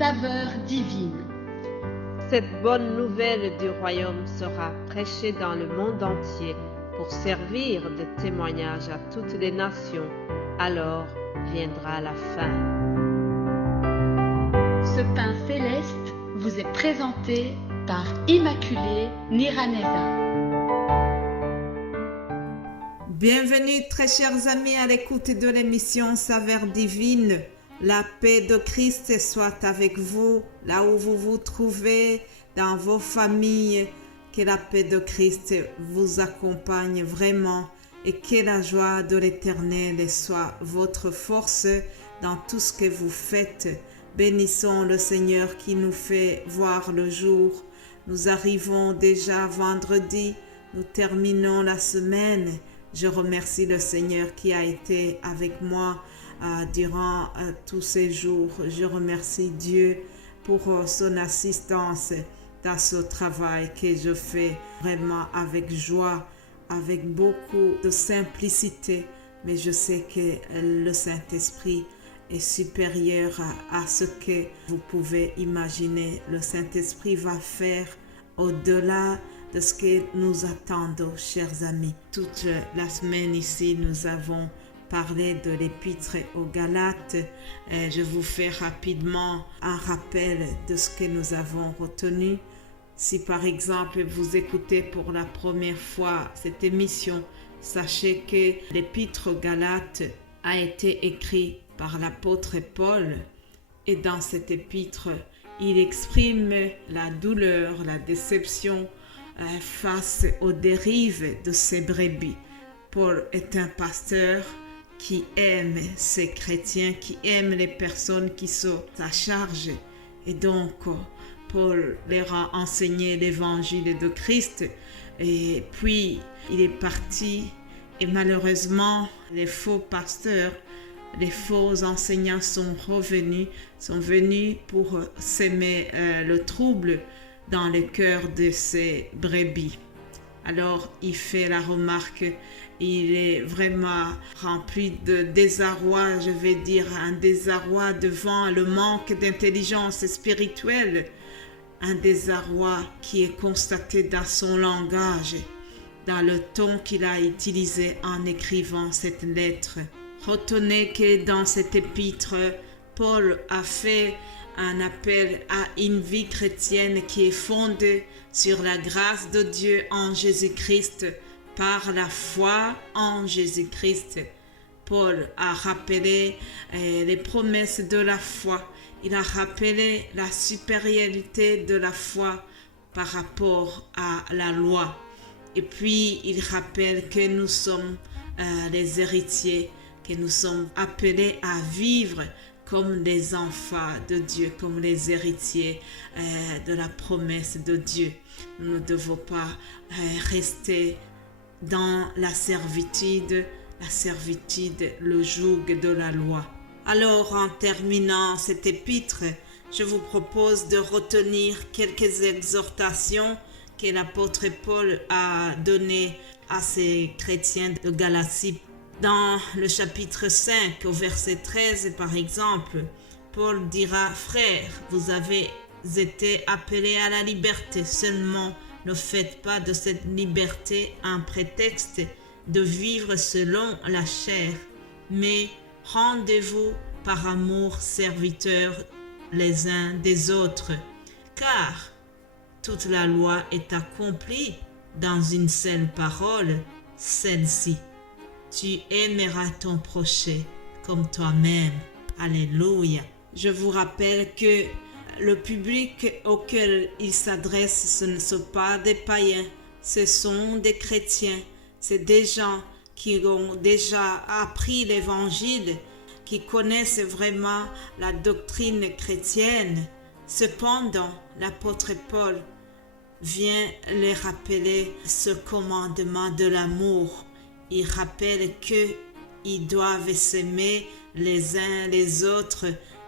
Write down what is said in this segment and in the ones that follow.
saveur divine. Cette bonne nouvelle du royaume sera prêchée dans le monde entier pour servir de témoignage à toutes les nations. Alors viendra la fin. Ce pain céleste vous est présenté par Immaculée Niraneza. Bienvenue très chers amis à l'écoute de l'émission Saveur divine. La paix de Christ soit avec vous, là où vous vous trouvez, dans vos familles. Que la paix de Christ vous accompagne vraiment et que la joie de l'Éternel soit votre force dans tout ce que vous faites. Bénissons le Seigneur qui nous fait voir le jour. Nous arrivons déjà vendredi, nous terminons la semaine. Je remercie le Seigneur qui a été avec moi durant tous ces jours. Je remercie Dieu pour son assistance dans ce travail que je fais vraiment avec joie, avec beaucoup de simplicité. Mais je sais que le Saint-Esprit est supérieur à ce que vous pouvez imaginer. Le Saint-Esprit va faire au-delà de ce que nous attendons, chers amis. Toute la semaine ici, nous avons parlé de l'épître aux Galates. Je vous fais rapidement un rappel de ce que nous avons retenu. Si par exemple vous écoutez pour la première fois cette émission, sachez que l'épître aux Galates a été écrit par l'apôtre Paul. Et dans cette épître, il exprime la douleur, la déception face aux dérives de ses brebis. Paul est un pasteur qui aime ses chrétiens, qui aime les personnes qui sont à charge. Et donc, Paul leur a enseigné l'évangile de Christ. Et puis, il est parti. Et malheureusement, les faux pasteurs, les faux enseignants sont venus pour semer le trouble dans le cœur de ses brebis. Alors, il fait la remarque, il est vraiment rempli de désarroi, je vais dire un désarroi devant le manque d'intelligence spirituelle, un désarroi qui est constaté dans son langage, dans le ton qu'il a utilisé en écrivant cette lettre. Retenez que dans cette épître, Paul a fait un appel à une vie chrétienne qui est fondée sur la grâce de Dieu en Jésus-Christ, par la foi en Jésus-Christ. Paul a rappelé les promesses de la foi. Il a rappelé la supériorité de la foi par rapport à la loi. Et puis, il rappelle que nous sommes les héritiers, que nous sommes appelés à vivre comme des enfants de Dieu, comme les héritiers de la promesse de Dieu. Nous ne devons pas rester dans la servitude, le joug de la loi. Alors, en terminant cette épître, je vous propose de retenir quelques exhortations que l'apôtre Paul a données à ces chrétiens de Galatie. Dans le chapitre 5, au verset 13, par exemple, Paul dira « Frères, vous avez été appelés à la liberté, seulement ne faites pas de cette liberté un prétexte de vivre selon la chair, mais rendez-vous par amour serviteurs les uns des autres, car toute la loi est accomplie dans une seule parole, celle-ci. Tu aimeras ton prochain comme toi-même. Alléluia. Je vous rappelle que le public auquel il s'adresse, ce ne sont pas des païens, ce sont des chrétiens. C'est des gens qui ont déjà appris l'évangile, qui connaissent vraiment la doctrine chrétienne. Cependant, l'apôtre Paul vient les rappeler ce commandement de l'amour. Il rappelle qu'ils doivent s'aimer les uns les autres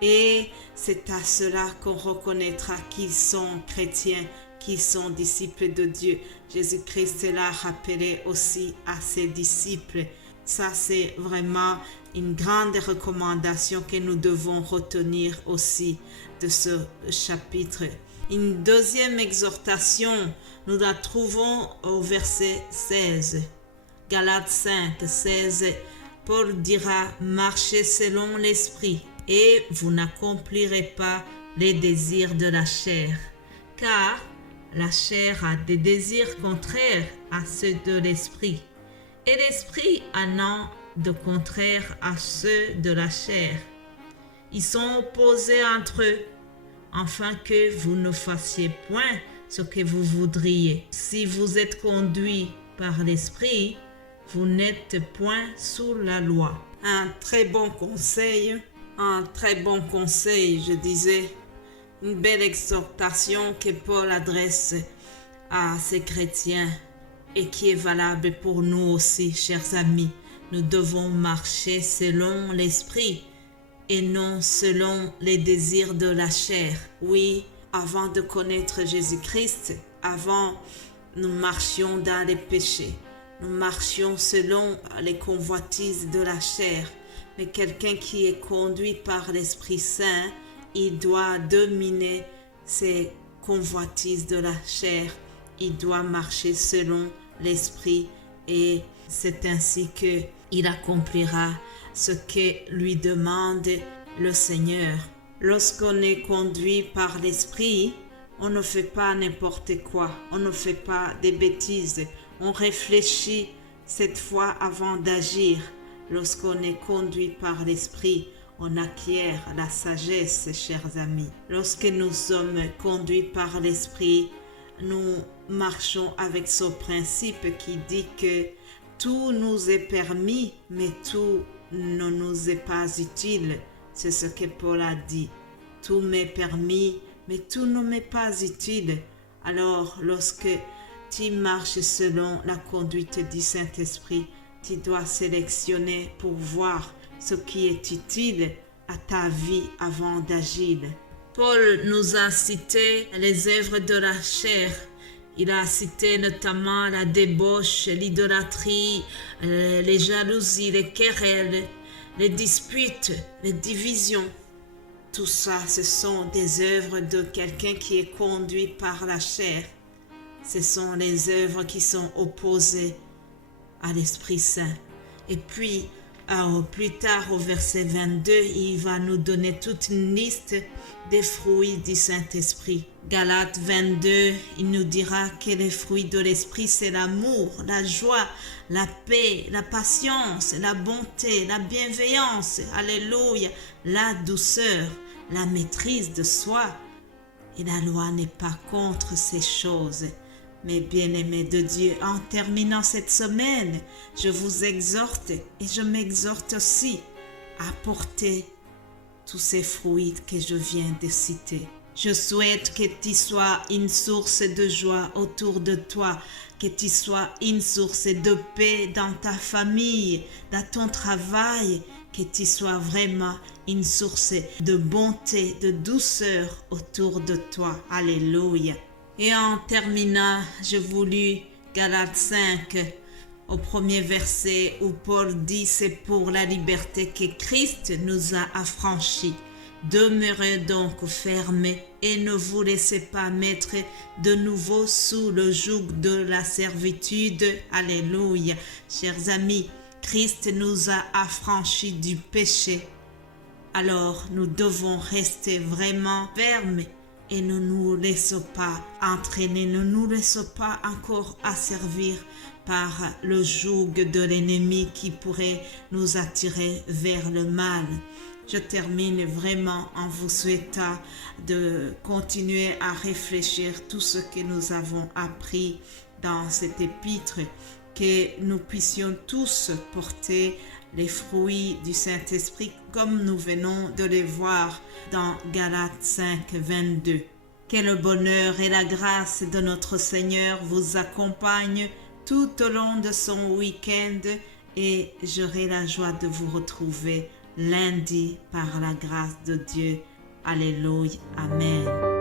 et c'est à cela qu'on reconnaîtra qu'ils sont chrétiens, qu'ils sont disciples de Dieu. Jésus-Christ l'a rappelé aussi à ses disciples. Ça, c'est vraiment une grande recommandation que nous devons retenir aussi de ce chapitre. Une deuxième exhortation, nous la trouvons au verset 16. Galates 5, 16. Paul dira, marchez selon l'esprit et vous n'accomplirez pas les désirs de la chair. Car la chair a des désirs contraires à ceux de l'esprit. Et l'esprit a non de contraire à ceux de la chair. Ils sont opposés entre eux, afin que vous ne fassiez point ce que vous voudriez. Si vous êtes conduits par l'esprit, vous n'êtes point sous la loi. Un très bon conseil, je disais, une belle exhortation que Paul adresse à ces chrétiens et qui est valable pour nous aussi, chers amis. Nous devons marcher selon l'esprit et non selon les désirs de la chair. Oui, avant de connaître Jésus-Christ, avant nous marchions dans les péchés. Nous marchions selon les convoitises de la chair. Mais quelqu'un qui est conduit par l'Esprit Saint, il doit dominer ces convoitises de la chair. Il doit marcher selon l'Esprit et c'est ainsi qu'il accomplira ce que lui demande le Seigneur. Lorsqu'on est conduit par l'Esprit, on ne fait pas n'importe quoi, on ne fait pas des bêtises, on réfléchit cette fois avant d'agir. Lorsqu'on est conduit par l'Esprit, on acquiert la sagesse, chers amis. Lorsque nous sommes conduits par l'Esprit, nous marchons avec ce principe qui dit que tout nous est permis, mais tout ne nous est pas utile. C'est ce que Paul a dit. Tout m'est permis, mais tout ne m'est pas utile. Alors, lorsque tu marches selon la conduite du Saint-Esprit, tu dois sélectionner pour voir ce qui est utile à ta vie avant d'agir. Paul nous a cité les œuvres de la chair. Il a cité notamment la débauche, l'idolâtrie, les jalousies, les querelles, les disputes, les divisions. Tout ça, ce sont des œuvres de quelqu'un qui est conduit par la chair. Ce sont les œuvres qui sont opposées à l'Esprit Saint. Et puis, plus tard au verset 22, il va nous donner toute une liste des fruits du Saint-Esprit. Galates 22, il nous dira que les fruits de l'Esprit, c'est l'amour, la joie, la paix, la patience, la bonté, la bienveillance, alléluia, la douceur, la maîtrise de soi. Et la loi n'est pas contre ces choses. Mes bien-aimés de Dieu, en terminant cette semaine, je vous exhorte et je m'exhorte aussi à porter tous ces fruits que je viens de citer. Je souhaite que tu sois une source de joie autour de toi, que tu sois une source de paix dans ta famille, dans ton travail, que tu sois vraiment une source de bonté, de douceur autour de toi. Alléluia. Et en terminant, je vous lis Galates 5 au premier verset où Paul dit « C'est pour la liberté que Christ nous a affranchis. Demeurez donc fermés et ne vous laissez pas mettre de nouveau sous le joug de la servitude. » Alléluia. Chers amis, Christ nous a affranchis du péché. Alors nous devons rester vraiment fermes et ne nous laissons pas entraîner, ne nous laissons pas encore asservir par le joug de l'ennemi qui pourrait nous attirer vers le mal. Je termine vraiment en vous souhaitant de continuer à réfléchir tout ce que nous avons appris dans cet épître, que nous puissions tous porter les fruits du Saint-Esprit comme nous venons de les voir dans Galates 5, 22. Que le bonheur et la grâce de notre Seigneur vous accompagnent tout au long de son week-end et j'aurai la joie de vous retrouver lundi par la grâce de Dieu. Alléluia. Amen.